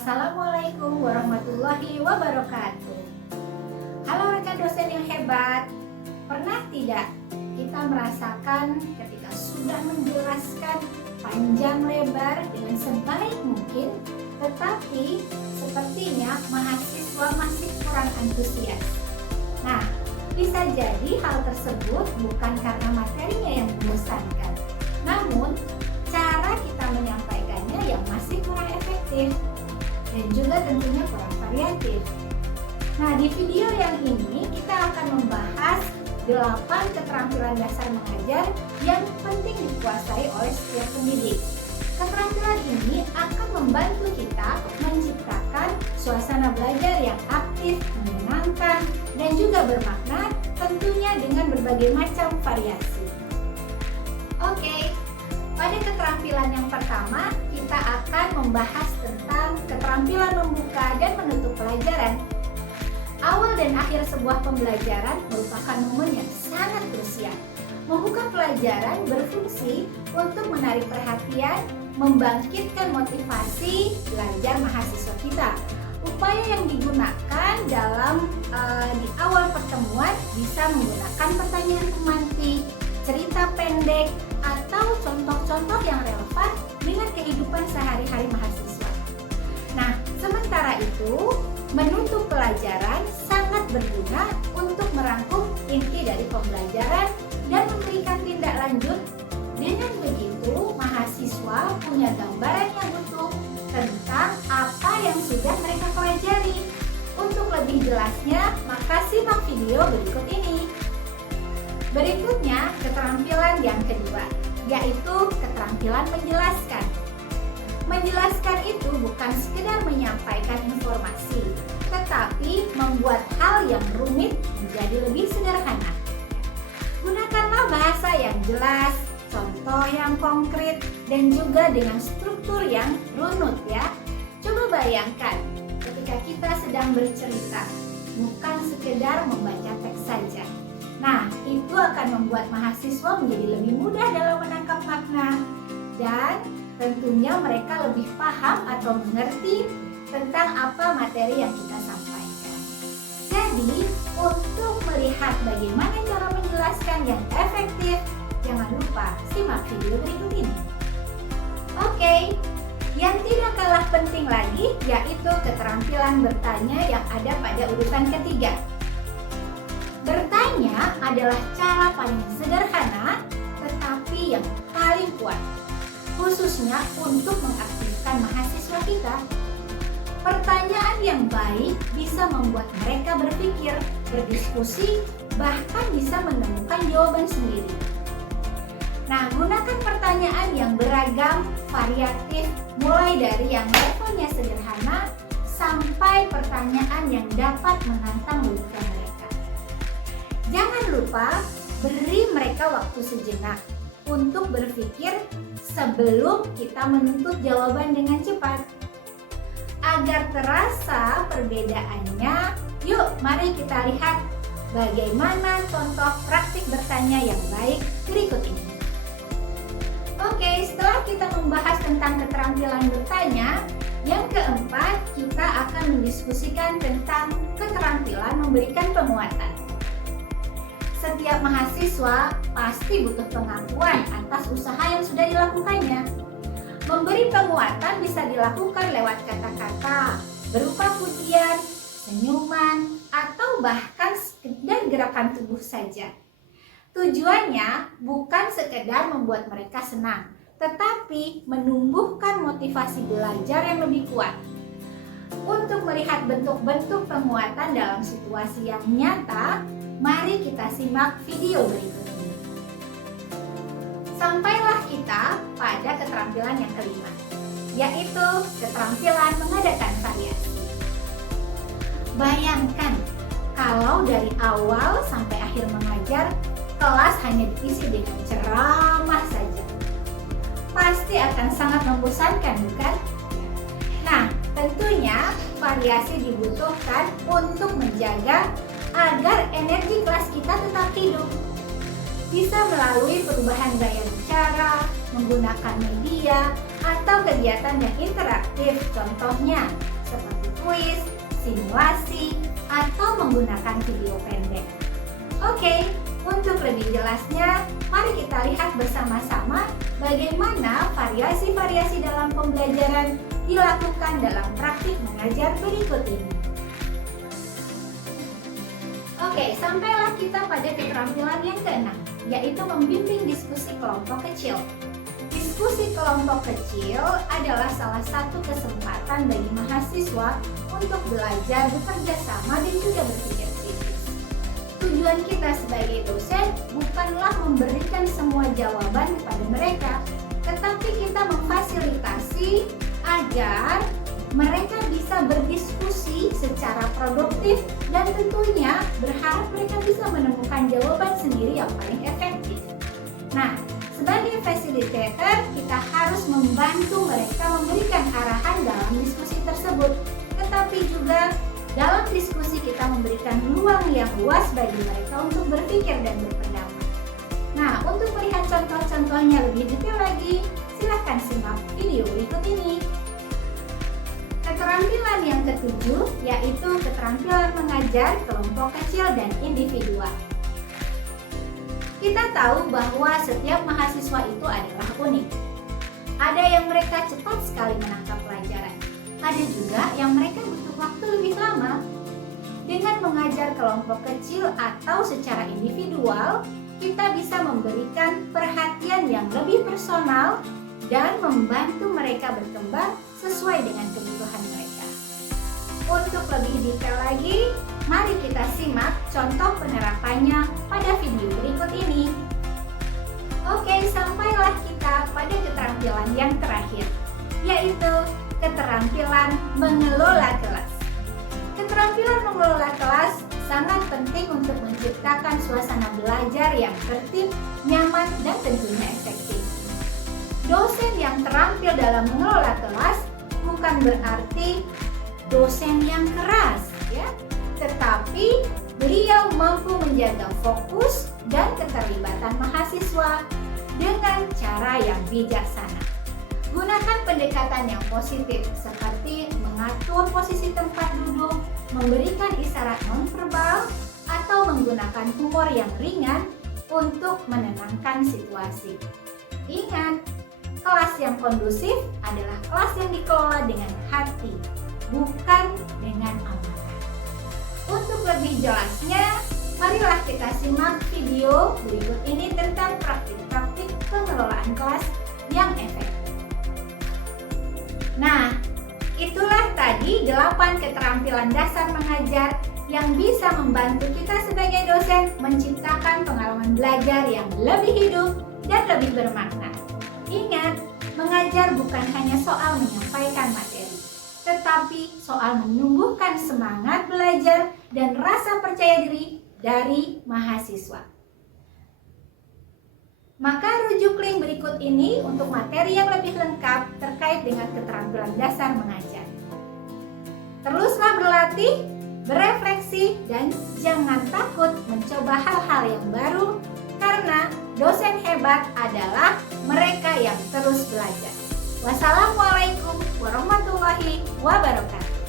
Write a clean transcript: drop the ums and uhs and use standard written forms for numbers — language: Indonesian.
Assalamualaikum warahmatullahi wabarakatuh. Halo rekan dosen yang hebat. Pernah tidak kita merasakan ketika sudah menjelaskan panjang lebar dengan sebaik mungkin, tetapi sepertinya mahasiswa masih kurang antusias. Nah, bisa jadi hal tersebut bukan karena materinya yang membosankan, namun cara kita menyampaikannya yang masih kurang efektif dan juga tentunya kurang variatif. Nah, di video yang ini kita akan membahas 8 keterampilan dasar mengajar yang penting dikuasai oleh setiap pendidik. Keterampilan ini akan membantu kita menciptakan suasana belajar yang aktif, menyenangkan, dan juga bermakna, tentunya dengan berbagai macam variasi. Oke, pada keterampilan yang pertama, kita akan membahas tentang keterampilan membuka dan menutup pelajaran. Awal dan akhir sebuah pembelajaran merupakan momen yang sangat krusial. Membuka pelajaran berfungsi untuk menarik perhatian, membangkitkan motivasi belajar mahasiswa kita. Upaya yang digunakan dalam di awal pertemuan bisa menggunakan pertanyaan pemantik, cerita pendek, atau contoh-contoh yang relevan dengan kehidupan sehari-hari mahasiswa. Nah, sementara itu, menutup pelajaran sangat berguna untuk merangkum inti dari pembelajaran dan memberikan tindak lanjut. Dengan begitu, mahasiswa punya gambaran yang utuh tentang apa yang sudah mereka pelajari. Untuk lebih jelasnya, maka simak video berikut ini. Berikutnya, keterampilan yang kedua, yaitu keterampilan menjelaskan. Menjelaskan itu bukan sekedar menyampaikan informasi, tetapi membuat hal yang rumit menjadi lebih sederhana. Gunakanlah bahasa yang jelas, contoh yang konkret, dan juga dengan struktur yang runut ya. Coba bayangkan ketika kita sedang bercerita, bukan sekedar membaca teks saja. Nah, itu akan membuat mahasiswa menjadi lebih mudah dalam menangkap makna dan tentunya mereka lebih paham atau mengerti tentang apa materi yang kita sampaikan. Jadi, untuk melihat bagaimana cara menjelaskan yang efektif, jangan lupa simak video berikut ini. Oke, yang tidak kalah penting lagi yaitu keterampilan bertanya yang ada pada urutan ketiga. Bertanya adalah cara paling sederhana tetapi yang paling kuat, khususnya untuk mengaktifkan mahasiswa kita. Pertanyaan yang baik bisa membuat mereka berpikir, berdiskusi, bahkan bisa menemukan jawaban sendiri. Nah, gunakan pertanyaan yang beragam, variatif, mulai dari yang levelnya sederhana sampai pertanyaan yang dapat menantang logika mereka. Jangan lupa beri mereka waktu sejenak untuk berpikir sebelum kita menuntut jawaban dengan cepat. Agar terasa perbedaannya, yuk mari kita lihat bagaimana contoh praktik bertanya yang baik berikut ini. Oke, setelah kita membahas tentang keterampilan bertanya, yang keempat kita akan mendiskusikan tentang keterampilan memberikan penguatan. Setiap mahasiswa pasti butuh pengakuan atas usaha yang sudah dilakukannya. Memberi penguatan bisa dilakukan lewat kata-kata, berupa pujian, senyuman, atau bahkan sekedar gerakan tubuh saja. Tujuannya bukan sekedar membuat mereka senang, tetapi menumbuhkan motivasi belajar yang lebih kuat. Untuk melihat bentuk-bentuk penguatan dalam situasi yang nyata, mari kita simak video berikut ini. Sampailah kita pada keterampilan yang kelima, yaitu keterampilan mengadakan variasi. Bayangkan kalau dari awal sampai akhir mengajar, kelas hanya diisi dengan ceramah saja. Pasti akan sangat membosankan, bukan? Nah, tentunya variasi dibutuhkan untuk menjaga agar energi kelas kita tetap hidup. Bisa melalui perubahan gaya bicara, menggunakan media, atau kegiatan yang interaktif. Contohnya, kuis, simulasi, atau menggunakan video pendek. Oke, untuk lebih jelasnya, mari kita lihat bersama-sama bagaimana variasi-variasi dalam pembelajaran dilakukan dalam praktik mengajar berikut ini. Oke, sampailah kita pada keterampilan yang keenam, yaitu membimbing diskusi kelompok kecil. Diskusi kelompok kecil adalah salah satu kesempatan bagi mahasiswa untuk belajar bekerja sama dan juga berpikir kritis. Tujuan kita sebagai dosen bukanlah memberikan semua jawaban kepada mereka, tetapi kita memfasilitasi agar mereka bisa berdiskusi secara produktif dan tentunya berharap mereka bisa menemukan jawaban sendiri yang paling efektif. Nah, sebagai fasilitator, kita harus membantu mereka memberikan arahan dalam diskusi tersebut. Tetapi juga dalam diskusi kita memberikan ruang yang luas bagi mereka untuk berpikir dan berpendapat. Nah, untuk melihat contoh-contohnya lebih detail lagi, silakan simak video berikut ini. Keterampilan yang ketujuh yaitu keterampilan mengajar kelompok kecil dan individual. Kita tahu bahwa setiap mahasiswa itu adalah unik. Ada yang mereka cepat sekali menangkap pelajaran. Ada juga yang mereka butuh waktu lebih lama. Dengan mengajar kelompok kecil atau secara individual, kita bisa memberikan perhatian yang lebih personal dan membantu mereka berkembang sesuai dengan kebutuhan mereka. Untuk lebih detail lagi, mari kita simak contoh penerapannya pada video berikut ini. Oke, sampailah kita pada keterampilan yang terakhir, yaitu keterampilan mengelola kelas. Keterampilan mengelola kelas sangat penting untuk menciptakan suasana belajar yang tertib, nyaman, dan tentunya efektif. Dosen yang terampil dalam mengelola kelas bukan berarti dosen yang keras, ya, tetapi beliau mampu menjaga fokus dan keterlibatan mahasiswa dengan cara yang bijaksana. Gunakan pendekatan yang positif seperti mengatur posisi tempat duduk, memberikan isyarat nonverbal, atau menggunakan humor yang ringan untuk menenangkan situasi. Ingat, kelas yang kondusif adalah kelas yang dikelola dengan hati, bukan dengan amarah. Untuk lebih jelasnya, marilah kita simak video berikut ini tentang praktik-praktik pengelolaan kelas yang efektif. Nah, itulah tadi 8 keterampilan dasar mengajar yang bisa membantu kita sebagai dosen menciptakan pengalaman belajar yang lebih hidup dan lebih bermakna. Ingat, mengajar bukan hanya soal menyampaikan materi, tetapi soal menumbuhkan semangat belajar dan rasa percaya diri dari mahasiswa. Maka rujuk link berikut ini untuk materi yang lebih lengkap terkait dengan keterampilan dasar mengajar. Teruslah berlatih, berefleksi, dan jangan takut mencoba hal-hal yang baru, karena dosen hebat adalah mereka yang terus belajar. Wassalamualaikum warahmatullahi wabarakatuh.